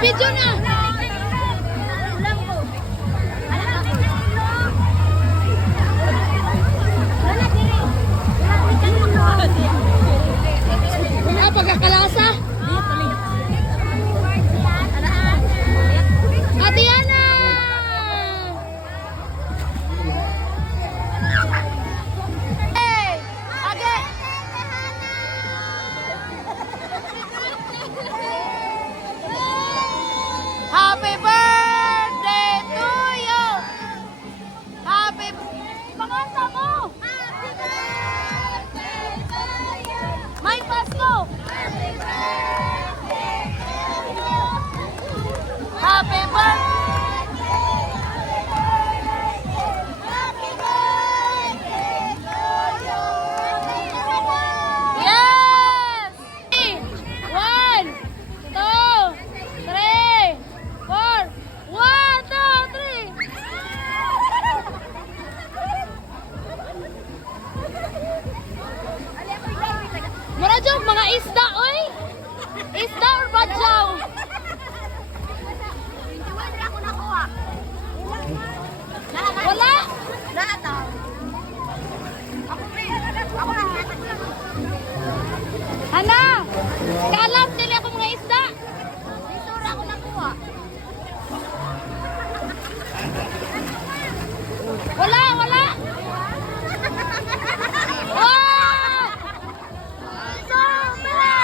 Ibidyo na! Pagkakalasa? Atiana! Hey! Age! Happy birthday to you! Happy... Panganta mo! Happy birthday to you! May Pasko! Happy birthday to you! Happy birthday! Happy birthday to you! Yes! 1, 2, 3, 4. 1, 2, 3. Marajo, mga isda, oy! Isda or badyaw? Wala? Ana! Kalap nila ako mga isda! Isura ako nakuha. Wala! Wala! Wow! Sobra!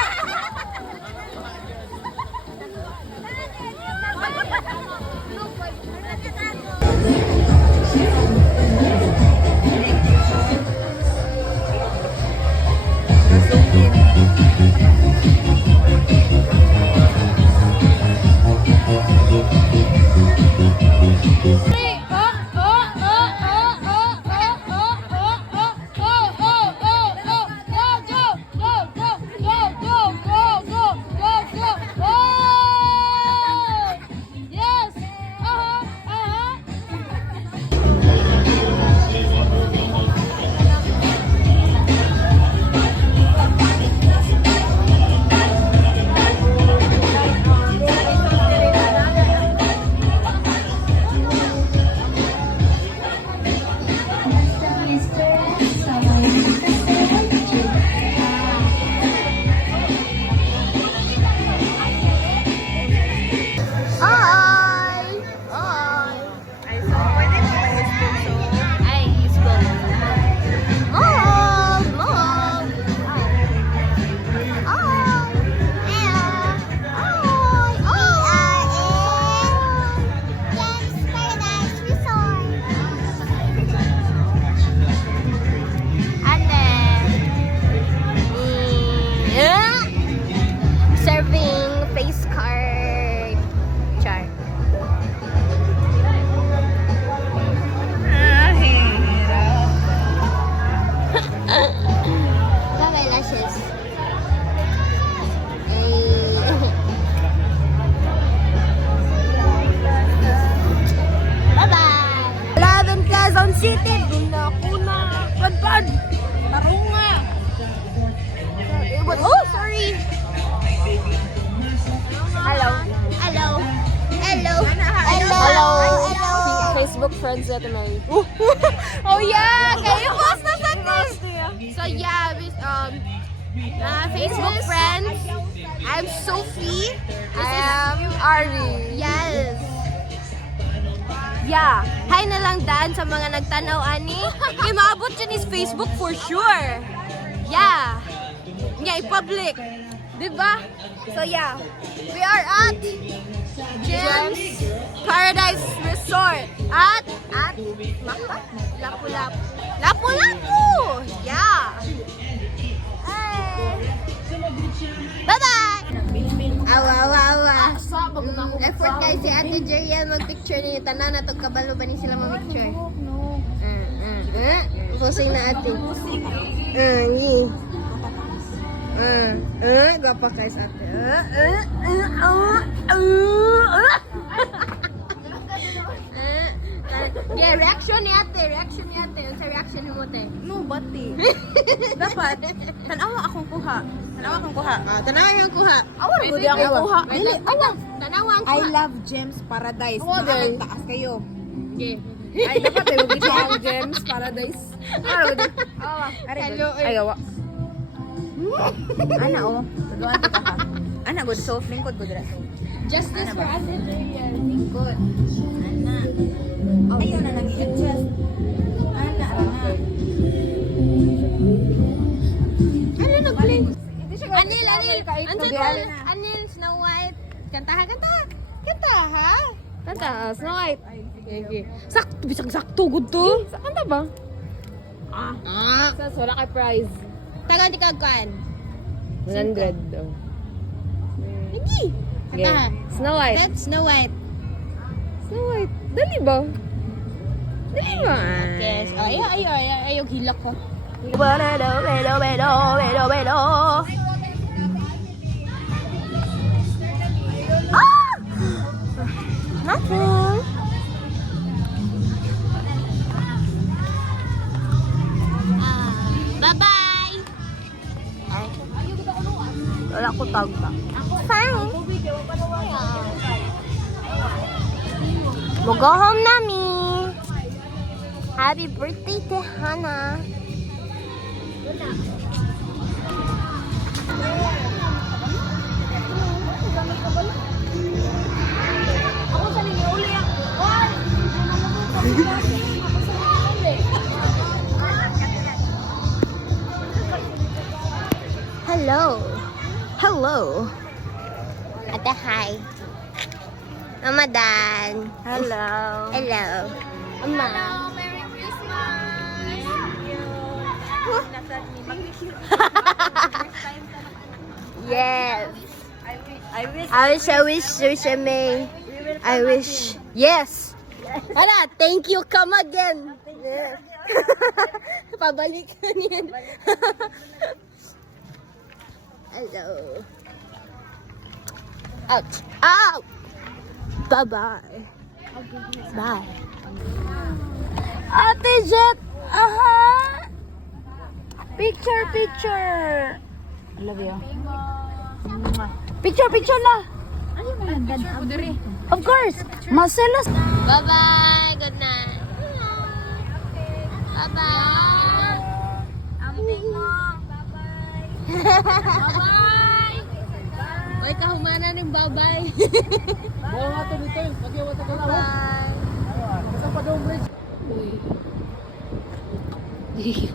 City, Bunakuna, Padpad, Tarunga. Oh, sorry. Hello. Hello. Hello. Hello. Hello. Facebook friends at Mary. Oh yeah, kayo post na sa So yeah, Facebook friends. I'm Sophie. I am Ari. Yes. Yeah, hi na lang daan sa mga nagtanaw ani. Kay maabot yun is Facebook for sure. Yeah. Yeah, public. Diba? So yeah, we are at Gems Paradise Resort at Lapu-Lapu. Lapu-Lapu! Yeah. Hey. Bye-bye! Awa. Effort guys si Ate Jerian mag-picture niya. Tanan na itong kabalo ba ni sila mag-picture? Pusing na ate. Gapa guys ate. Yeah, reaction ni ate. Ano sa reaction mo, te? No, bati. Dapat, tanawa akong kuha. Tanawa yung kuha. Awan ko di akong kuha. Dili, awa. Tanawa ang I kuha. love Gems Paradise. Mother. Nakakataas kayo. Okay. Ay, dapat tayo dito ang Gems Paradise. Hello, Ay, awa. Ana, oh. Tuduan kita ka. Ana, good. So, lingkod ko dira. Justice for Ate Julia. Lingkod. Ana. Ayaw na nang i-adjust. Ana, ranga. Ano nag-play? Anil. Anil, Snow White. Kanta, ha? Kanta, Snow White. Okay. Sakto, bisag sakto, good to. Sa kanta ba? Sa wala kay prize. Tagan di kagkan. 100 daw. Hindi. Kanta, ha? Snow White. That's Snow White. Snow White. Dali ba? Dali ba? Yes. Ayaw, hilak ko. Nothing. Bye-bye! Wala ko tagta. Fine. Mo go home na mi. Happy birthday to Hannah. Hello. Ate, hi. Mama Dan. Hello. Hello. Ama. Merry Christmas! Yes. I wish. I wish, May. I wish. Yes. Hala, thank you. Come again. Yes. Pabalik ka niyan. Hello. Out. Out. Bye-bye. Bye. Ate Jet. Aha. Picture. I love you. Picture la. Of course. Marcellus. Bye-bye. Good night. Bye-bye. Bye-bye. Oy, kahumana ng bye-bye. Bye.